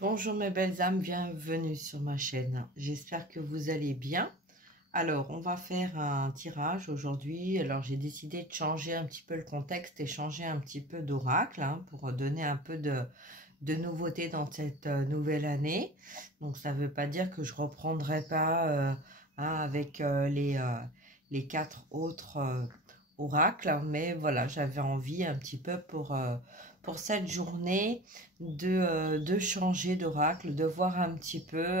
Bonjour mes belles âmes, bienvenue sur ma chaîne. J'espère que vous allez bien. Alors, on va faire un tirage aujourd'hui. Alors, j'ai décidé de changer un petit peu le contexte et changer un petit peu d'oracle pour donner un peu de nouveauté dans cette nouvelle année. Donc, ça ne veut pas dire que je ne reprendrai pas avec les 4 autres oracles. Mais voilà, j'avais envie un petit peu pour cette journée de changer d'oracle, de voir un petit peu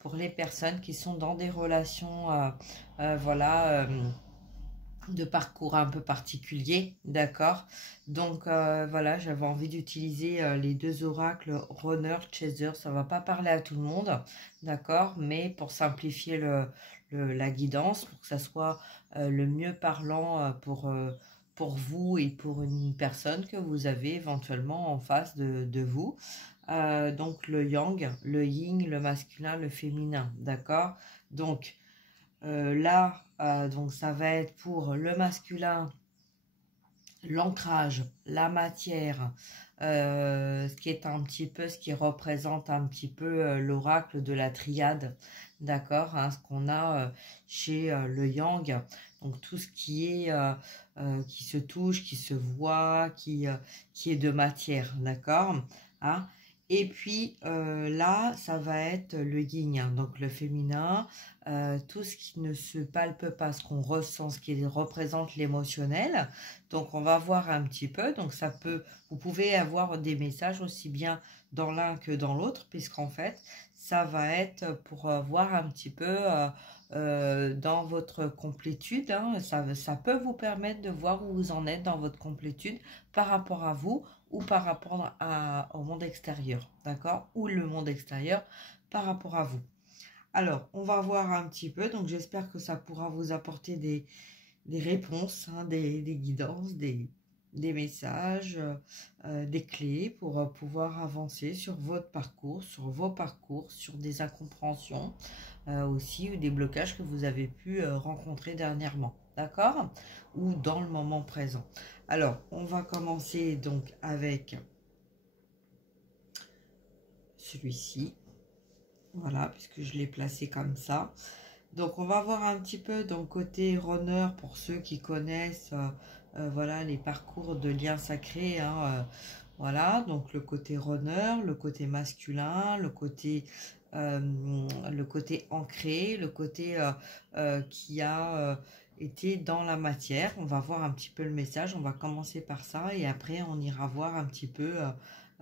pour les personnes qui sont dans des relations voilà, de parcours un peu particulier, d'accord. Donc voilà, j'avais envie d'utiliser les deux oracles Runner, Chaser. Ça va pas parler à tout le monde, d'accord, mais pour simplifier la guidance, pour que ça soit le mieux parlant pour vous et pour une personne que vous avez éventuellement en face de vous. Donc le yang, le yin, le masculin, le féminin, d'accord. Donc là, donc ça va être pour le masculin, l'ancrage, la matière, ce qui est un petit peu, ce qui représente un petit peu l'oracle de la triade, d'accord, ce qu'on a chez le yang, donc tout ce qui est, qui se touche, qui se voit, qui est de matière, d'accord, hein. Et puis là, ça va être le yin, donc le féminin, tout ce qui ne se palpe pas, ce qu'on ressent, ce qui représente l'émotionnel. Donc on va voir un petit peu. Donc ça peut, vous pouvez avoir des messages aussi bien dans l'un que dans l'autre, puisqu'en fait ça va être pour voir un petit peu dans votre complétude. Ça peut vous permettre de voir où vous en êtes dans votre complétude par rapport à vous ou par rapport au monde extérieur, d'accord, ou le monde extérieur par rapport à vous. Alors, on va voir un petit peu, donc j'espère que ça pourra vous apporter des réponses, des guidances, des messages, des clés pour pouvoir avancer sur votre parcours, sur vos parcours, sur des incompréhensions aussi ou des blocages que vous avez pu rencontrer dernièrement, d'accord? Ou dans le moment présent. Alors, on va commencer donc avec celui-ci. Voilà, puisque je l'ai placé comme ça. Donc, on va voir un petit peu dans le côté runner pour ceux qui connaissent voilà, les parcours de liens sacrés. Voilà, donc le côté runner, le côté masculin, le côté ancré, le côté qui a été dans la matière. On va voir un petit peu le message. On va commencer par ça et après, on ira voir un petit peu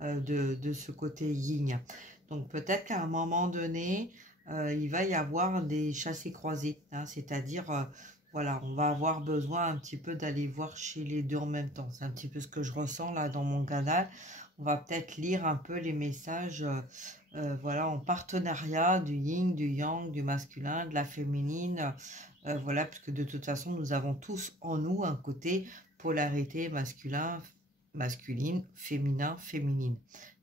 de ce côté yin. Donc, peut-être qu'à un moment donné, il va y avoir des chassés-croisés, c'est-à-dire, voilà, on va avoir besoin un petit peu d'aller voir chez les deux en même temps. C'est un petit peu ce que je ressens là dans mon canal. On va peut-être lire un peu les messages, voilà, en partenariat du yin, du yang, du masculin, de la féminine, voilà, puisque de toute façon, nous avons tous en nous un côté polarité masculin, masculine, féminin, féminine.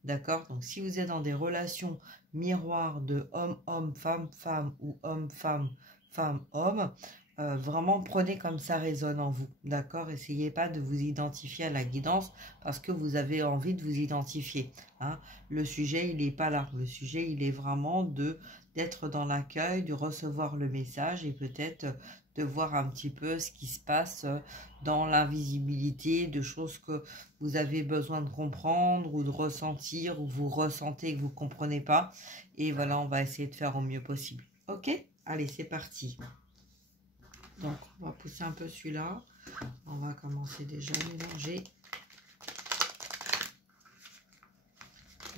D'accord? Donc, si vous êtes dans des relations miroir de homme-homme, femme-femme ou homme-femme, femme-homme, vraiment prenez comme ça résonne en vous, d'accord? Essayez pas de vous identifier à la guidance parce que vous avez envie de vous identifier. Le sujet, il n'est pas là. Le sujet, il est vraiment d'être dans l'accueil, de recevoir le message et peut-être de voir un petit peu ce qui se passe dans l'invisibilité, de choses que vous avez besoin de comprendre ou de ressentir, ou vous ressentez et que vous ne comprenez pas. Et voilà, on va essayer de faire au mieux possible. Ok? Allez, c'est parti. Donc, on va pousser un peu celui-là. On va commencer déjà à mélanger.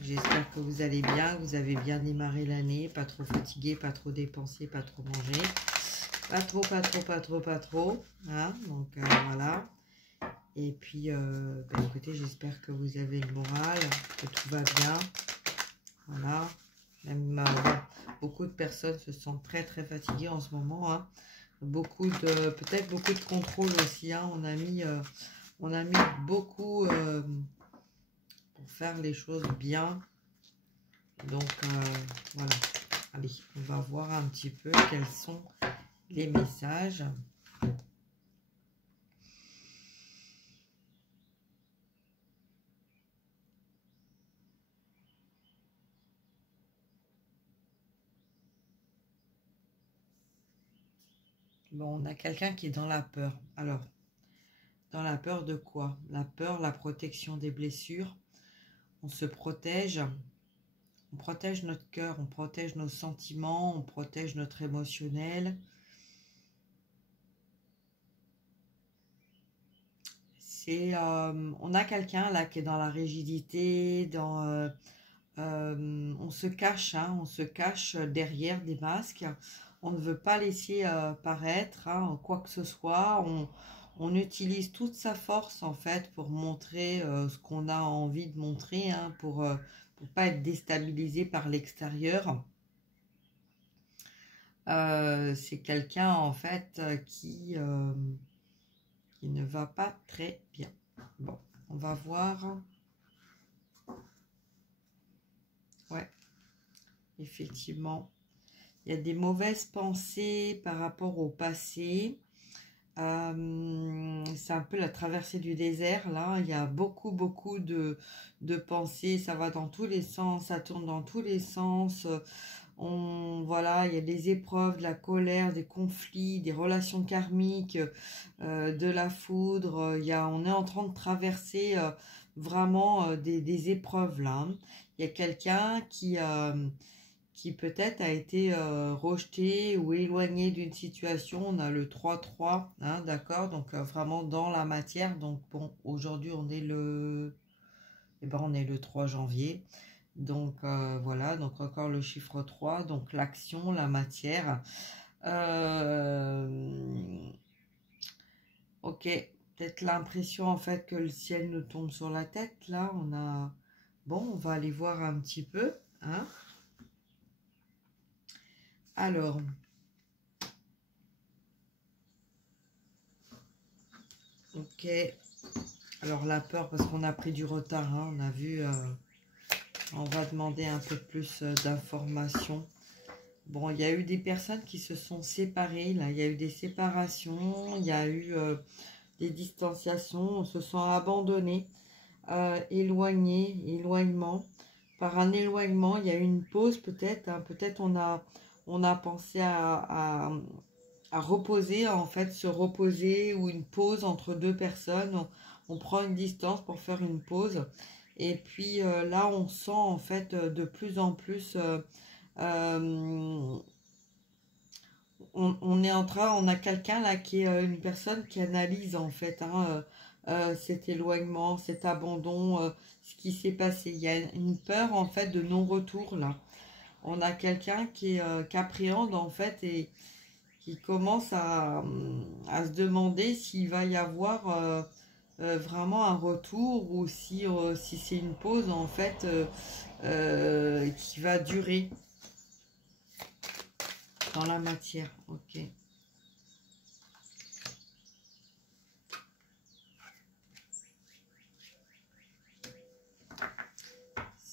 J'espère que vous allez bien, que vous avez bien démarré l'année, pas trop fatigué, pas trop dépensé, pas trop mangé. Pas trop, pas trop, pas trop, pas trop. Donc, voilà. Et puis, écoutez, j'espère que vous avez le moral, que tout va bien. Voilà. Même beaucoup de personnes se sentent très très fatiguées en ce moment. Peut-être beaucoup de contrôle aussi. On a mis beaucoup pour faire les choses bien. Donc voilà. Allez, on va voir un petit peu quels sont les messages. Bon, on a quelqu'un qui est dans la peur. Alors, dans la peur de quoi? La peur, la protection des blessures. On se protège. On protège notre cœur, on protège nos sentiments, on protège notre émotionnel. On a quelqu'un là qui est dans la rigidité, on se cache, hein, on se cache derrière des masques. On ne veut pas laisser paraître quoi que ce soit. On utilise toute sa force en fait pour montrer ce qu'on a envie de montrer, hein, pour pas être déstabilisé par l'extérieur. C'est quelqu'un en fait qui ne va pas très bien. Bon, on va voir. Ouais, effectivement. Il y a des mauvaises pensées par rapport au passé. C'est un peu la traversée du désert, là. Il y a beaucoup de pensées. Ça va dans tous les sens, ça tourne dans tous les sens. Voilà, il y a des épreuves, de la colère, des conflits, des relations karmiques, de la foudre. On est en train de traverser vraiment des épreuves là, hein. Il y a quelqu'un qui peut-être a été rejeté ou éloigné d'une situation. On a le 3-3, hein, d'accord, donc vraiment dans la matière. Donc bon, aujourd'hui on est on est le 3 janvier. Donc voilà, donc encore le chiffre 3, donc l'action, la matière. Ok, peut-être l'impression en fait que le ciel nous tombe sur la tête. Là, bon, on va aller voir un petit peu, hein. Alors, ok, alors la peur parce qu'on a pris du retard, hein, on a vu... on va demander un peu plus d'informations. Bon, il y a eu des personnes qui se sont séparées, là. Il y a eu des séparations, il y a eu des distanciations, on se sent abandonnés, éloignés, éloignement. Par un éloignement, il y a eu une pause peut-être, hein. Peut-être on a pensé à reposer, en fait, se reposer ou une pause entre deux personnes. On prend une distance pour faire une pause. Et puis là, on sent en fait de plus en plus, on a quelqu'un là qui est une personne qui analyse en fait, hein, cet éloignement, cet abandon, ce qui s'est passé. Il y a une peur en fait de non-retour là. On a quelqu'un qui appréhende en fait et qui commence à se demander s'il va y avoir vraiment un retour ou si c'est une pause en fait qui va durer dans la matière. Ok.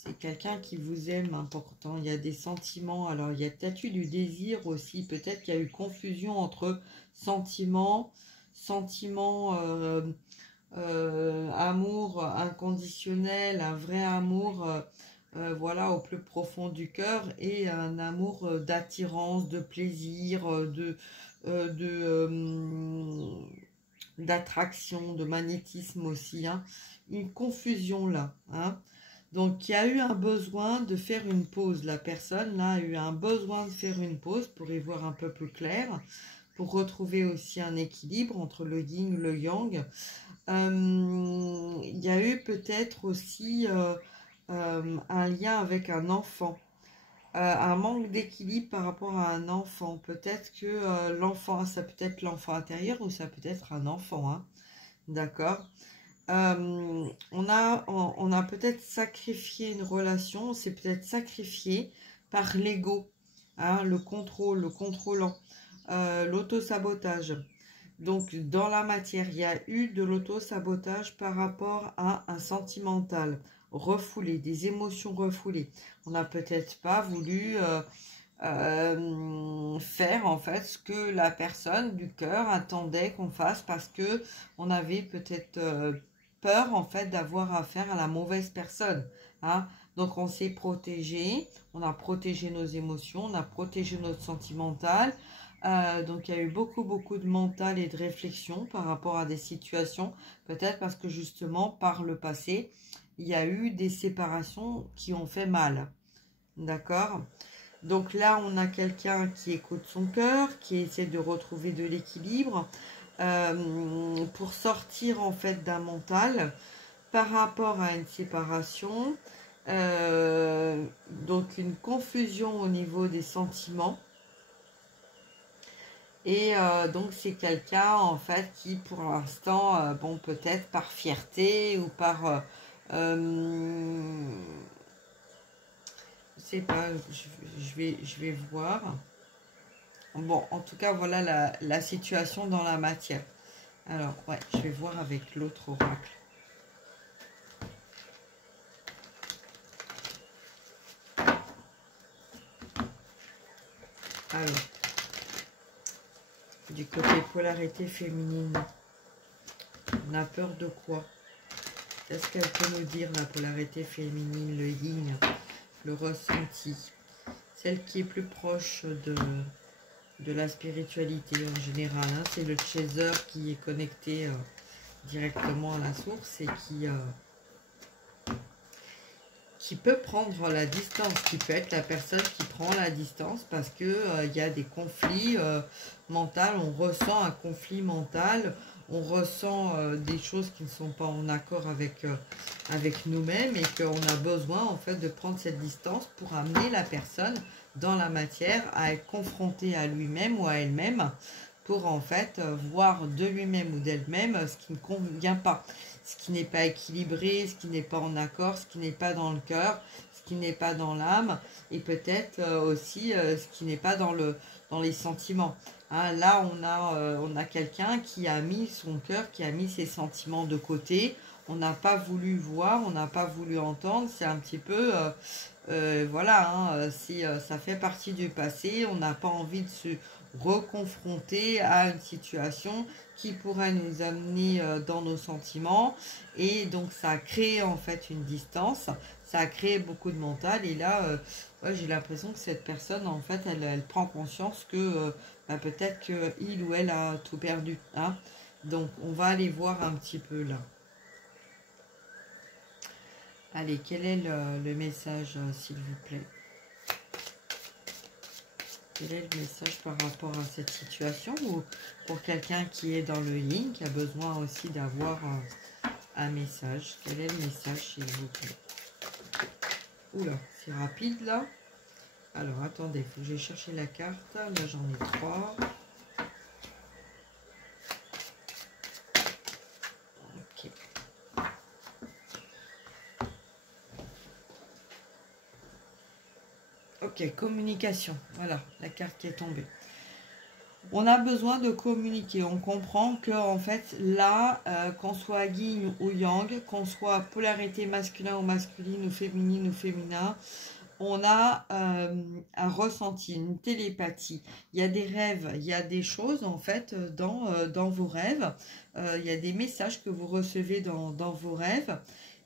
C'est quelqu'un qui vous aime, important. Il y a des sentiments. Alors, il y a peut-être eu du désir aussi. Peut-être qu'il y a eu confusion entre sentiments, amour inconditionnel, un vrai amour, voilà, au plus profond du cœur, et un amour d'attirance, de plaisir, d'attraction, de magnétisme aussi, hein. Une confusion là, hein. Donc, il y a eu un besoin de faire une pause. La personne là a eu un besoin de faire une pause pour y voir un peu plus clair, pour retrouver aussi un équilibre entre le yin et le yang. Il y a eu peut-être aussi un lien avec un enfant, un manque d'équilibre par rapport à un enfant. Peut-être que l'enfant, ça peut être l'enfant intérieur ou ça peut être un enfant, hein. D'accord. On a peut-être sacrifié une relation, on s'est peut-être sacrifié par l'ego, hein, le contrôle, le contrôlant, l'auto-sabotage. Donc, dans la matière, il y a eu de l'auto-sabotage par rapport à un sentimental refoulé, des émotions refoulées. On n'a peut-être pas voulu faire en fait ce que la personne du cœur attendait qu'on fasse parce que on avait peut-être peur en fait d'avoir affaire à la mauvaise personne, hein. Donc on s'est protégé, on a protégé nos émotions, on a protégé notre sentimental. Donc il y a eu beaucoup de mental et de réflexion par rapport à des situations, peut-être parce que justement par le passé, il y a eu des séparations qui ont fait mal. D'accord? Donc là, on a quelqu'un qui écoute son cœur, qui essaie de retrouver de l'équilibre pour sortir en fait d'un mental par rapport à une séparation. Donc une confusion au niveau des sentiments. Et donc c'est quelqu'un en fait qui pour l'instant, bon peut-être par fierté ou par... je sais pas, je vais voir. Bon, en tout cas, voilà la situation dans la matière. Alors, ouais, je vais voir avec l'autre oracle. Alors, du côté polarité féminine, on a peur de quoi? Qu'est-ce qu'elle peut nous dire, la polarité féminine, le yin, le ressenti? Celle qui est plus proche de la spiritualité en général. Hein. C'est le chaser qui est connecté directement à la source et qui peut prendre la distance, qui peut être la personne qui prend la distance parce que il y a des conflits mentaux, on ressent un conflit mental, on ressent des choses qui ne sont pas en accord avec, avec nous-mêmes et qu'on a besoin en fait de prendre cette distance pour amener la personne dans la matière à être confronté à lui-même ou à elle-même pour en fait voir de lui-même ou d'elle-même ce qui ne convient pas, ce qui n'est pas équilibré, ce qui n'est pas en accord, ce qui n'est pas dans le cœur, ce qui n'est pas dans l'âme et peut-être aussi ce qui n'est pas dans les sentiments. Hein, là, on a quelqu'un qui a mis son cœur, qui a mis ses sentiments de côté. On n'a pas voulu voir, on n'a pas voulu entendre. C'est un petit peu, voilà, hein, ça fait partie du passé. On n'a pas envie de se reconfronter à une situation qui pourrait nous amener dans nos sentiments. Et donc, ça a créé en fait une distance. Ça a créé beaucoup de mental. Et là, ouais, j'ai l'impression que cette personne, en fait, elle prend conscience que peut-être qu'il ou elle a tout perdu. Hein. Donc, on va aller voir un petit peu là. Allez, quel est le message, s'il vous plaît? Quel est le message par rapport à cette situation? Ou pour quelqu'un qui est dans le yin, qui a besoin aussi d'avoir un message. Quel est le message, s'il vous plaît? Oula, c'est rapide là. Alors, attendez, il faut que j'aille chercher la carte. Là, j'en ai 3. Ok. Ok, communication. Voilà, la carte qui est tombée. On a besoin de communiquer. On comprend que en fait, là, qu'on soit yin ou yang, qu'on soit polarité masculin ou masculine ou féminin, on a un ressenti, une télépathie. Il y a des rêves, il y a des choses en fait dans vos rêves. Il y a des messages que vous recevez dans vos rêves.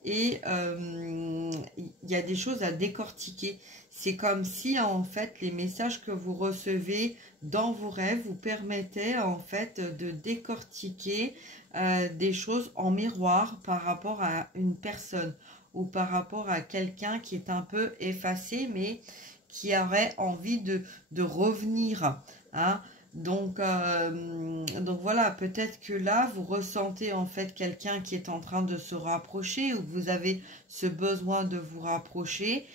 Et il y a des choses à décortiquer. C'est comme si en fait les messages que vous recevez dans vos rêves vous permettaient en fait de décortiquer des choses en miroir par rapport à une personne ou par rapport à quelqu'un qui est un peu effacé mais qui aurait envie de revenir. Hein. Donc voilà, peut-être que là, vous ressentez en fait quelqu'un qui est en train de se rapprocher ou vous avez ce besoin de vous rapprocher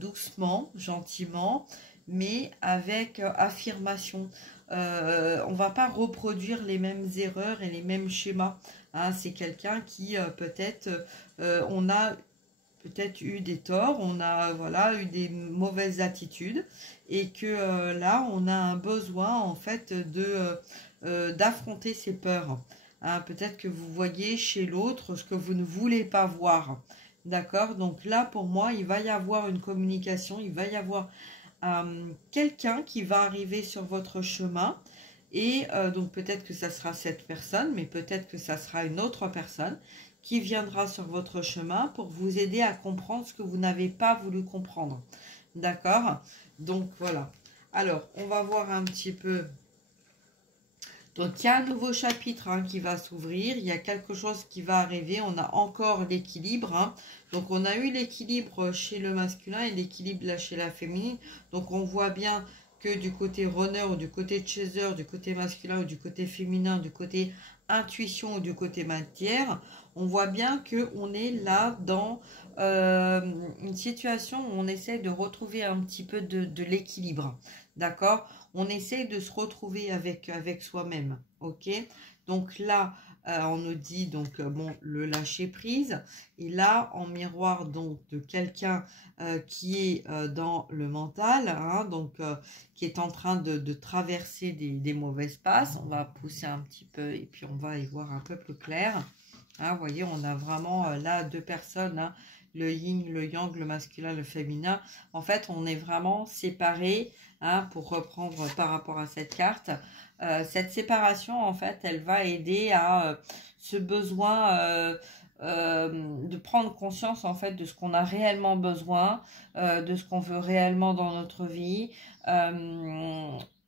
doucement, gentiment, mais avec affirmation. On va pas reproduire les mêmes erreurs et les mêmes schémas. Hein. C'est quelqu'un qui peut-être, on a peut-être eu des torts, on a voilà eu des mauvaises attitudes et que là on a un besoin en fait d'affronter ses peurs. Hein, peut-être que vous voyez chez l'autre ce que vous ne voulez pas voir. D'accord? Donc là pour moi il va y avoir une communication, il va y avoir quelqu'un qui va arriver sur votre chemin. Et donc peut-être que ça sera cette personne, mais peut-être que ça sera une autre personne qui viendra sur votre chemin pour vous aider à comprendre ce que vous n'avez pas voulu comprendre. D'accord? Donc voilà. Alors, on va voir un petit peu. Donc, il y a un nouveau chapitre hein, qui va s'ouvrir. Il y a quelque chose qui va arriver. On a encore l'équilibre. Hein. Donc, on a eu l'équilibre chez le masculin et l'équilibre là chez la féminine. Donc, on voit bien que du côté runner ou du côté chaser, du côté masculin ou du côté féminin, du côté intuition ou du côté matière, on voit bien qu'on est là dans une situation où on essaie de retrouver un petit peu de l'équilibre. D'accord? On essaye de se retrouver avec soi-même, ok? Donc là, on nous dit donc bon le lâcher prise, et là en miroir donc de quelqu'un qui est dans le mental, hein, donc qui est en train de traverser des mauvaises passes. On va pousser un petit peu et puis on va y voir un peu plus clair. Hein, vous voyez, on a vraiment là deux personnes. Hein, le yin, le yang, le masculin, le féminin. En fait, on est vraiment séparés, hein, pour reprendre par rapport à cette carte. Cette séparation, en fait, elle va aider à ce besoin de prendre conscience, en fait, de ce qu'on a réellement besoin, de ce qu'on veut réellement dans notre vie.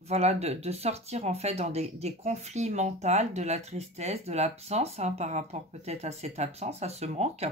Voilà, de sortir, en fait, dans des conflits mentaux, de la tristesse, de l'absence, hein, par rapport peut-être à cette absence, à ce manque.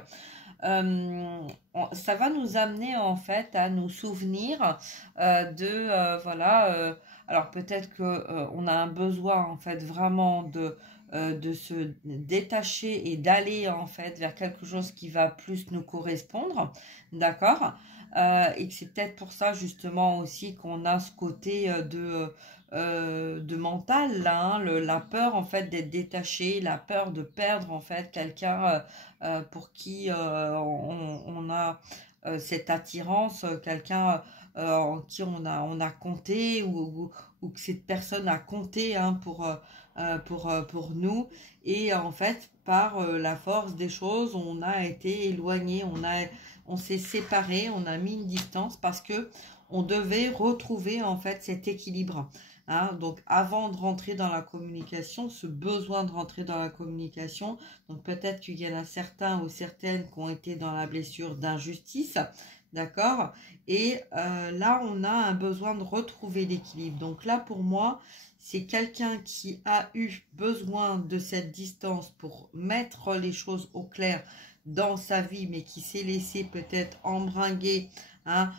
Ça va nous amener en fait à nous souvenir voilà, alors peut-être que on a un besoin en fait vraiment de se détacher et d'aller en fait vers quelque chose qui va plus nous correspondre, d'accord, et que c'est peut-être pour ça justement aussi qu'on a ce côté de mental là, hein, la peur en fait d'être détaché, la peur de perdre en fait quelqu'un pour qui on a cette attirance, quelqu'un en qui on a compté, ou que cette personne a compté, hein, pour nous, et en fait par la force des choses on a été éloigné, on s'est séparé, on a mis une distance parce que on devait retrouver en fait cet équilibre. Hein, donc avant de rentrer dans la communication, ce besoin de rentrer dans la communication, donc peut-être qu'il y en a certains ou certaines qui ont été dans la blessure d'injustice, d'accord, et là on a un besoin de retrouver l'équilibre. Donc là pour moi, c'est quelqu'un qui a eu besoin de cette distance pour mettre les choses au clair dans sa vie, mais qui s'est laissé peut-être embringuer, hein,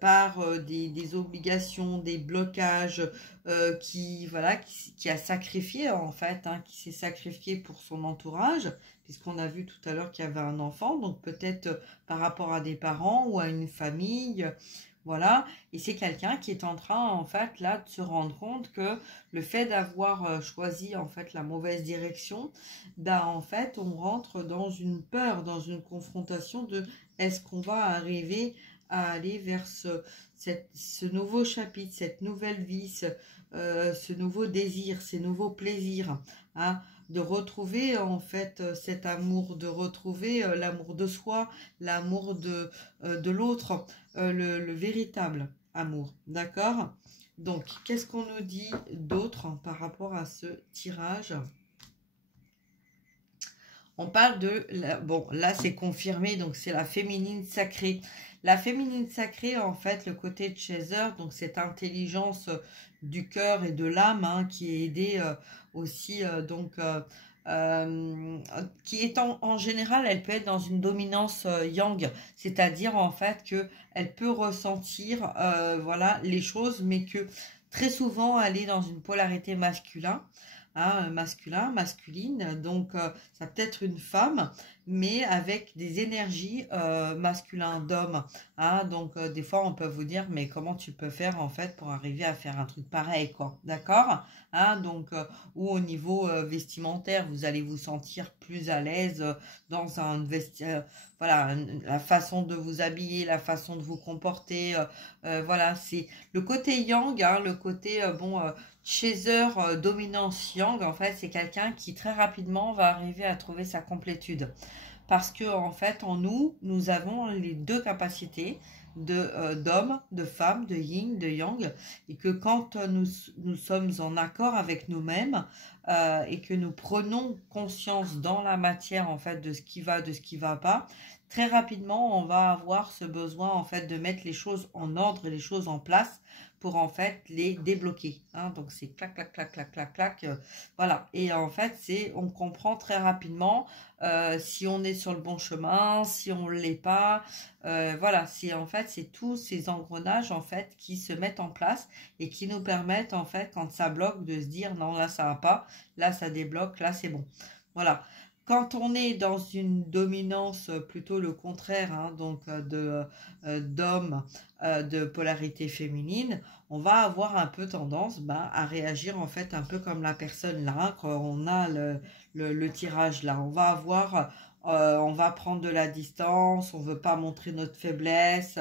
par des obligations, des blocages, voilà, qui a sacrifié en fait, hein, qui s'est sacrifié pour son entourage, puisqu'on a vu tout à l'heure qu'il y avait un enfant, donc peut-être par rapport à des parents ou à une famille, voilà, et c'est quelqu'un qui est en train en fait là de se rendre compte que le fait d'avoir choisi en fait la mauvaise direction, ben en fait on rentre dans une peur, dans une confrontation de est-ce qu'on va arriver à aller vers ce nouveau chapitre, cette nouvelle vie, ce nouveau désir, ces nouveaux plaisirs, hein, de retrouver en fait cet amour, de retrouver l'amour de soi, l'amour de l'autre, le véritable amour, d'accord? Donc, qu'est-ce qu'on nous dit d'autre par rapport à ce tirage? On parle de, bon, là c'est confirmé, donc c'est la féminine sacrée. La féminine sacrée, en fait, le côté de chaser, donc cette intelligence du cœur et de l'âme, hein, qui est aidée aussi, qui est en général, elle peut être dans une dominance yang, c'est-à-dire en fait que elle peut ressentir, voilà, les choses, mais que très souvent elle est dans une polarité masculine. Hein, masculine, donc ça peut être une femme, mais avec des énergies masculins d'homme. Hein, donc des fois on peut vous dire, mais comment tu peux faire en fait pour arriver à faire un truc pareil, quoi, d'accord? Hein, donc ou au niveau vestimentaire, vous allez vous sentir plus à l'aise dans un vestiaire, voilà, la façon de vous habiller, la façon de vous comporter, voilà, c'est le côté yang, hein, le côté chaser, dominance yang, en fait, c'est quelqu'un qui très rapidement va arriver à trouver sa complétude. Parce que, en fait, en nous, nous avons les deux capacités d'homme, de femme, de yin, de yang. Et que quand nous sommes en accord avec nous-mêmes et que nous prenons conscience dans la matière, en fait, de ce qui va pas, très rapidement, on va avoir ce besoin en fait de mettre les choses en ordre et les choses en place pour en fait les débloquer. Hein. Donc c'est clac, clac, clac, clac, clac, clac. Voilà. Et en fait, on comprend très rapidement si on est sur le bon chemin, si on ne l'est pas. Voilà, c'est tous ces engrenages en fait qui se mettent en place et qui nous permettent en fait quand ça bloque de se dire non là ça va pas, là ça débloque, là c'est bon. Voilà. Quand on est dans une dominance, plutôt le contraire, hein, donc d'homme, de polarité féminine, on va avoir un peu tendance à réagir en fait un peu comme la personne là, hein, quand on a le tirage là. On va prendre de la distance, on veut pas montrer notre faiblesse,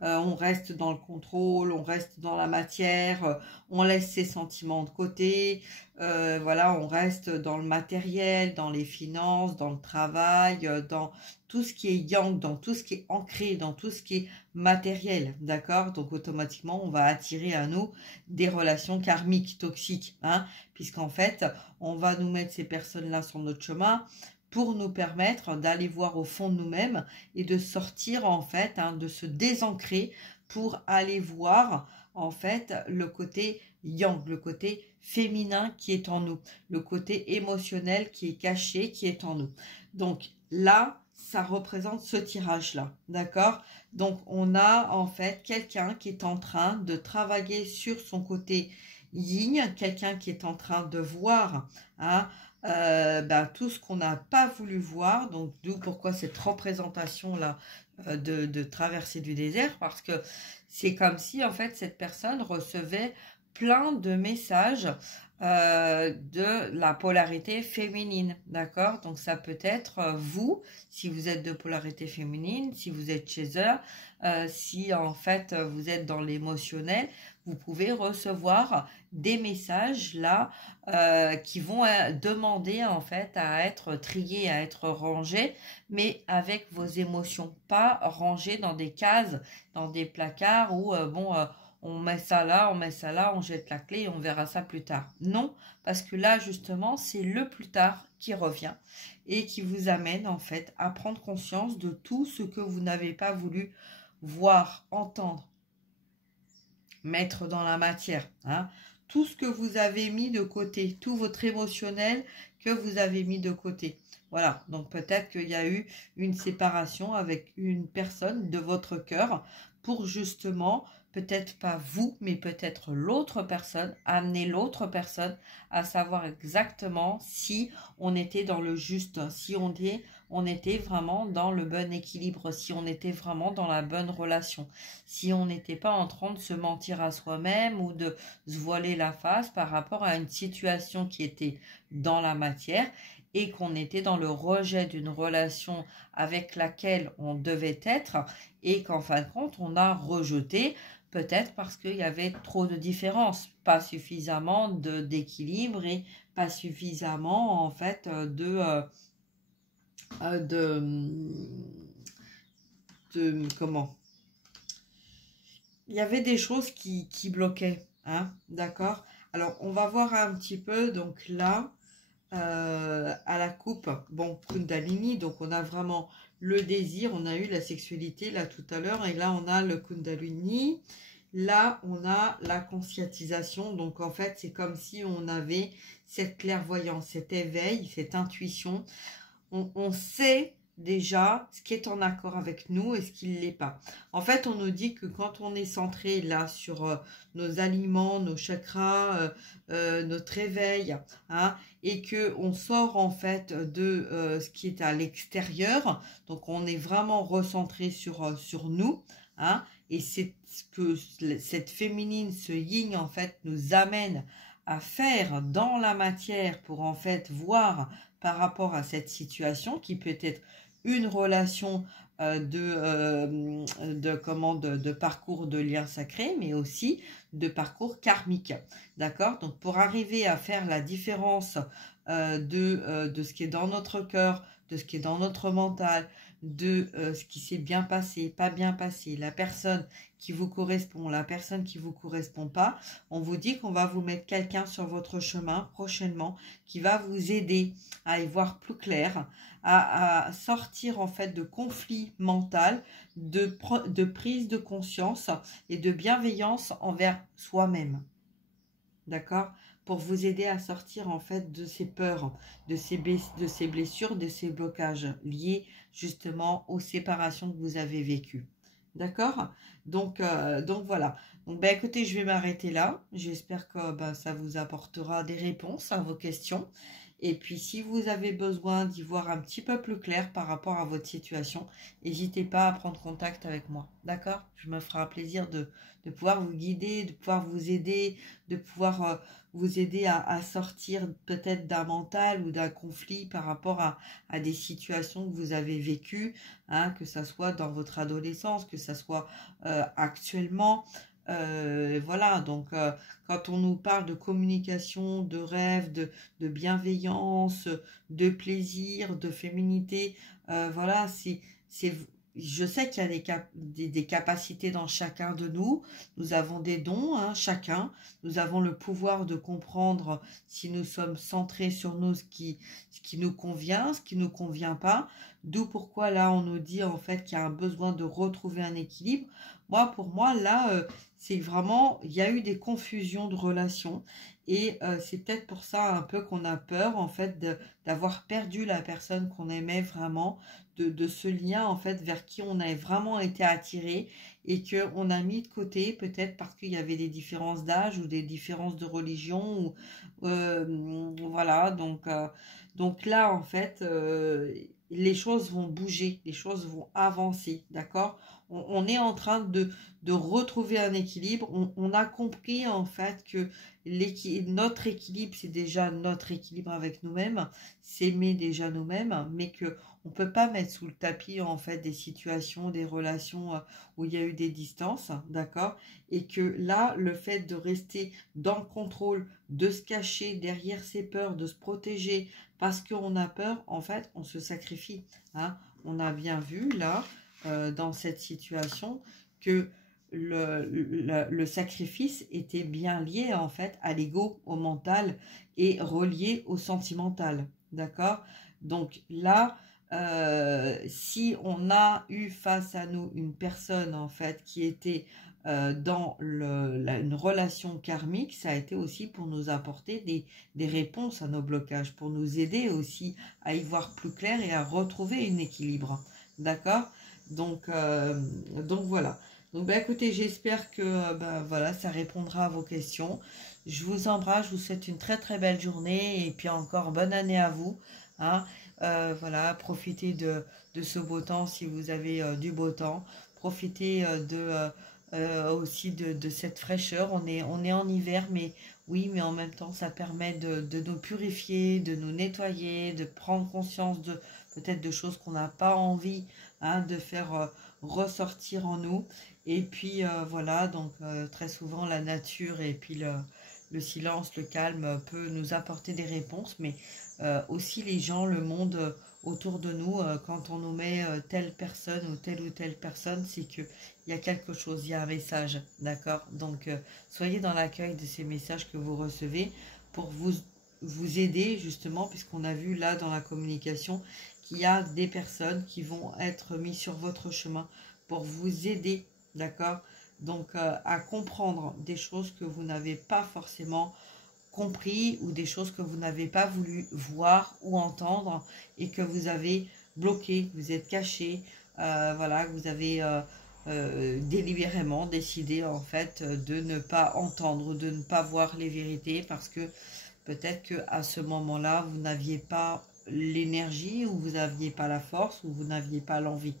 on reste dans le contrôle, on reste dans la matière, on laisse ses sentiments de côté, voilà, on reste dans le matériel, dans les finances, dans le travail, dans tout ce qui est yang, dans tout ce qui est ancré, dans tout ce qui est matériel, d'accord? Donc automatiquement, on va attirer à nous des relations karmiques, toxiques, hein, puisqu'en fait, on va nous mettre ces personnes-là sur notre chemin pour nous permettre d'aller voir au fond de nous-mêmes et de sortir en fait, hein, de se désancrer pour aller voir en fait le côté yang, le côté féminin qui est en nous, le côté émotionnel qui est caché, qui est en nous. Donc là, ça représente ce tirage-là, d'accord? Donc on a en fait quelqu'un qui est en train de travailler sur son côté yin, quelqu'un qui est en train de voir, hein, tout ce qu'on n'a pas voulu voir, donc d'où pourquoi cette représentation là de traversée du désert, parce que c'est comme si en fait cette personne recevait plein de messages de la polarité féminine, d'accord? Donc ça peut être vous, si vous êtes de polarité féminine, si vous êtes chez eux, si en fait vous êtes dans l'émotionnel, vous pouvez recevoir des messages là qui vont demander en fait à être triés, à être rangés, mais avec vos émotions, pas rangés dans des cases, dans des placards où on met ça là, on jette la clé et on verra ça plus tard. Non, parce que là justement c'est le plus tard qui revient et qui vous amène en fait à prendre conscience de tout ce que vous n'avez pas voulu voir, entendre, mettre dans la matière, hein. Tout ce que vous avez mis de côté, tout votre émotionnel que vous avez mis de côté. Voilà, donc peut-être qu'il y a eu une séparation avec une personne de votre cœur pour justement, peut-être pas vous, mais peut-être l'autre personne, amener l'autre personne à savoir exactement si on était dans le juste, si on était vraiment dans le bon équilibre, si on était vraiment dans la bonne relation, si on n'était pas en train de se mentir à soi-même ou de se voiler la face par rapport à une situation qui était dans la matière et qu'on était dans le rejet d'une relation avec laquelle on devait être et qu'en fin de compte on a rejeté, peut-être parce qu'il y avait trop de différences, pas suffisamment d'équilibre et pas suffisamment en fait comment, il y avait des choses qui bloquaient, hein, d'accord? Alors on va voir un petit peu, donc là à la coupe, bon, Kundalini, donc on a vraiment le désir, on a eu la sexualité là tout à l'heure, et là on a le Kundalini, là on a la conscientisation, donc en fait c'est comme si on avait cette clairvoyance, cet éveil, cette intuition, on sait déjà ce qui est en accord avec nous et ce qui ne l'est pas. En fait, on nous dit que quand on est centré là sur nos aliments, nos chakras, notre éveil, hein, et que on sort en fait de ce qui est à l'extérieur, donc on est vraiment recentré sur nous, hein, et c'est ce que cette féminine, ce yin en fait nous amène à faire dans la matière pour en fait voir par rapport à cette situation qui peut être une relation de parcours de lien sacré, mais aussi de parcours karmique. D'accord? Donc pour arriver à faire la différence de ce qui est dans notre cœur, de ce qui est dans notre mental, de ce qui s'est bien passé, pas bien passé, la personne qui vous correspond, la personne qui vous correspond pas, on vous dit qu'on va vous mettre quelqu'un sur votre chemin prochainement qui va vous aider à y voir plus clair, à sortir en fait de conflits mentaux, de prise de conscience et de bienveillance envers soi-même. D'accord? Pour vous aider à sortir en fait de ces peurs, de ces blessures, de ces blocages liés justement aux séparations que vous avez vécues. D'accord? Donc voilà. Donc ben, écoutez, je vais m'arrêter là. J'espère que ça vous apportera des réponses à vos questions. Et puis si vous avez besoin d'y voir un petit peu plus clair par rapport à votre situation, n'hésitez pas à prendre contact avec moi. D'accord? Je me ferai un plaisir de pouvoir vous guider, de pouvoir vous aider, de pouvoir vous aider à sortir peut-être d'un mental ou d'un conflit par rapport à des situations que vous avez vécues, hein, que ça soit dans votre adolescence, que ça soit actuellement. Voilà, donc quand on nous parle de communication, de rêve, de bienveillance, de plaisir, de féminité, voilà, je sais qu'il y a des capacités dans chacun de nous. Nous avons des dons, hein, chacun. Nous avons le pouvoir de comprendre si nous sommes centrés sur nous, ce qui nous convient, ce qui ne nous convient pas. D'où pourquoi là, on nous dit en fait qu'il y a un besoin de retrouver un équilibre. Pour moi, là, c'est vraiment, il y a eu des confusions de relations. Et c'est peut-être pour ça un peu qu'on a peur en fait d'avoir perdu la personne qu'on aimait vraiment, de ce lien en fait vers qui on a vraiment été attiré et qu'on a mis de côté peut-être parce qu'il y avait des différences d'âge ou des différences de religion ou voilà, donc là en fait les choses vont bouger, les choses vont avancer, d'accord? On est en train de retrouver un équilibre. On a compris en fait que notre équilibre, c'est déjà notre équilibre avec nous-mêmes, s'aimer déjà nous-mêmes, mais que on peut pas mettre sous le tapis en fait des situations, des relations où il y a eu des distances, d'accord? Et que là, le fait de rester dans le contrôle, de se cacher derrière ses peurs, de se protéger parce qu'on a peur, en fait, on se sacrifie, hein? On a bien vu là, dans cette situation, que le sacrifice était bien lié en fait à l'ego, au mental et relié au sentimental, d'accord? Donc là, si on a eu face à nous une personne en fait qui était dans une relation karmique, ça a été aussi pour nous apporter des réponses à nos blocages, pour nous aider aussi à y voir plus clair et à retrouver un équilibre, d'accord? Donc voilà. Donc écoutez, j'espère que voilà, ça répondra à vos questions. Je vous embrasse, je vous souhaite une très très belle journée et puis encore bonne année à vous, hein. Voilà, profitez de ce beau temps si vous avez du beau temps. Profitez aussi de cette fraîcheur. On est en hiver, mais oui, mais en même temps, ça permet de nous purifier, de nous nettoyer, de prendre conscience de peut-être de choses qu'on n'a pas envie, hein, de faire ressortir en nous. Et puis voilà, donc très souvent la nature et puis le silence, le calme peut nous apporter des réponses, mais aussi les gens, le monde autour de nous, quand on nous met telle personne ou telle personne, c'est qu'il y a quelque chose, il y a un message, d'accord? Donc soyez dans l'accueil de ces messages que vous recevez pour vous aider justement, puisqu'on a vu là dans la communication qu'il y a des personnes qui vont être mises sur votre chemin pour vous aider, d'accord? Donc à comprendre des choses que vous n'avez pas forcément compris ou des choses que vous n'avez pas voulu voir ou entendre et que vous avez bloqué, vous êtes caché, voilà, que vous avez délibérément décidé en fait de ne pas entendre, de ne pas voir les vérités parce que peut-être que à ce moment-là vous n'aviez pas l'énergie ou vous n'aviez pas la force ou vous n'aviez pas l'envie,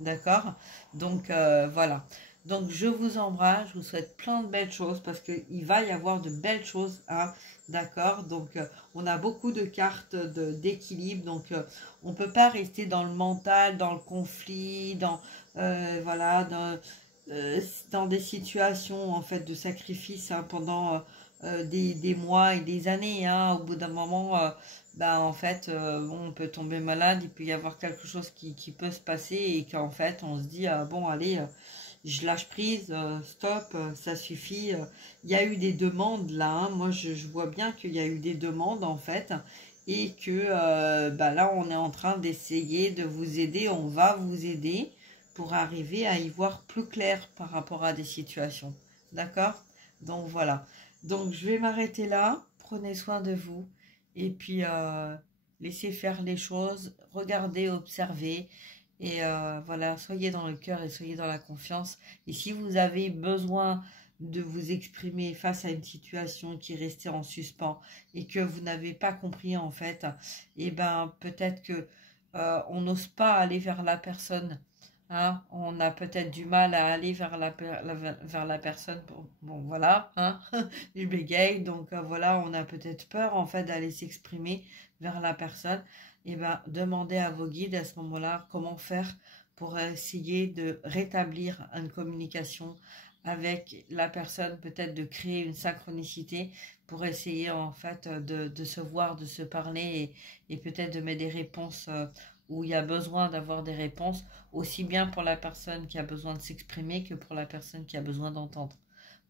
d'accord? Donc voilà. Donc je vous embrasse, je vous souhaite plein de belles choses parce qu'il va y avoir de belles choses, hein, d'accord? Donc on a beaucoup de cartes d'équilibre, donc on ne peut pas rester dans le mental, dans le conflit, voilà, dans des situations en fait de sacrifice, hein, pendant des mois et des années, hein. Au bout d'un moment, bah en fait, bon, on peut tomber malade, il peut y avoir quelque chose qui peut se passer et qu'en fait, on se dit, ah, bon, allez, je lâche prise, stop, ça suffit. Il y a eu des demandes là, hein. Moi, je vois bien qu'il y a eu des demandes en fait et que bah, là, on est en train d'essayer de vous aider, on va vous aider pour arriver à y voir plus clair par rapport à des situations. D'accord? Donc voilà. Donc je vais m'arrêter là. Prenez soin de vous. Et puis, laissez faire les choses, regardez, observez, et voilà, soyez dans le cœur et soyez dans la confiance. Et si vous avez besoin de vous exprimer face à une situation qui est restée en suspens et que vous n'avez pas compris en fait, et ben peut-être que on n'ose pas aller vers la personne. Hein, on a peut-être du mal à aller vers vers la personne. Bon, voilà, hein, je bégaye. Donc voilà, on a peut-être peur en fait d'aller s'exprimer vers la personne. Et ben, demandez à vos guides à ce moment-là comment faire pour essayer de rétablir une communication avec la personne, peut-être de créer une synchronicité pour essayer en fait de se voir, de se parler et peut-être de mettre des réponses où il y a besoin d'avoir des réponses, aussi bien pour la personne qui a besoin de s'exprimer que pour la personne qui a besoin d'entendre.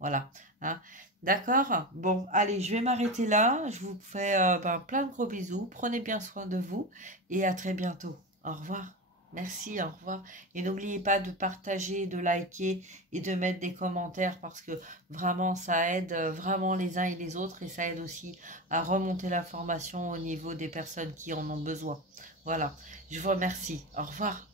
Voilà. Hein. D'accord? Bon, allez, je vais m'arrêter là. Je vous fais plein de gros bisous. Prenez bien soin de vous et à très bientôt. Au revoir. Merci, au revoir. Et n'oubliez pas de partager, de liker et de mettre des commentaires parce que vraiment ça aide vraiment les uns et les autres et ça aide aussi à remonter l'information au niveau des personnes qui en ont besoin. Voilà, je vous remercie. Au revoir.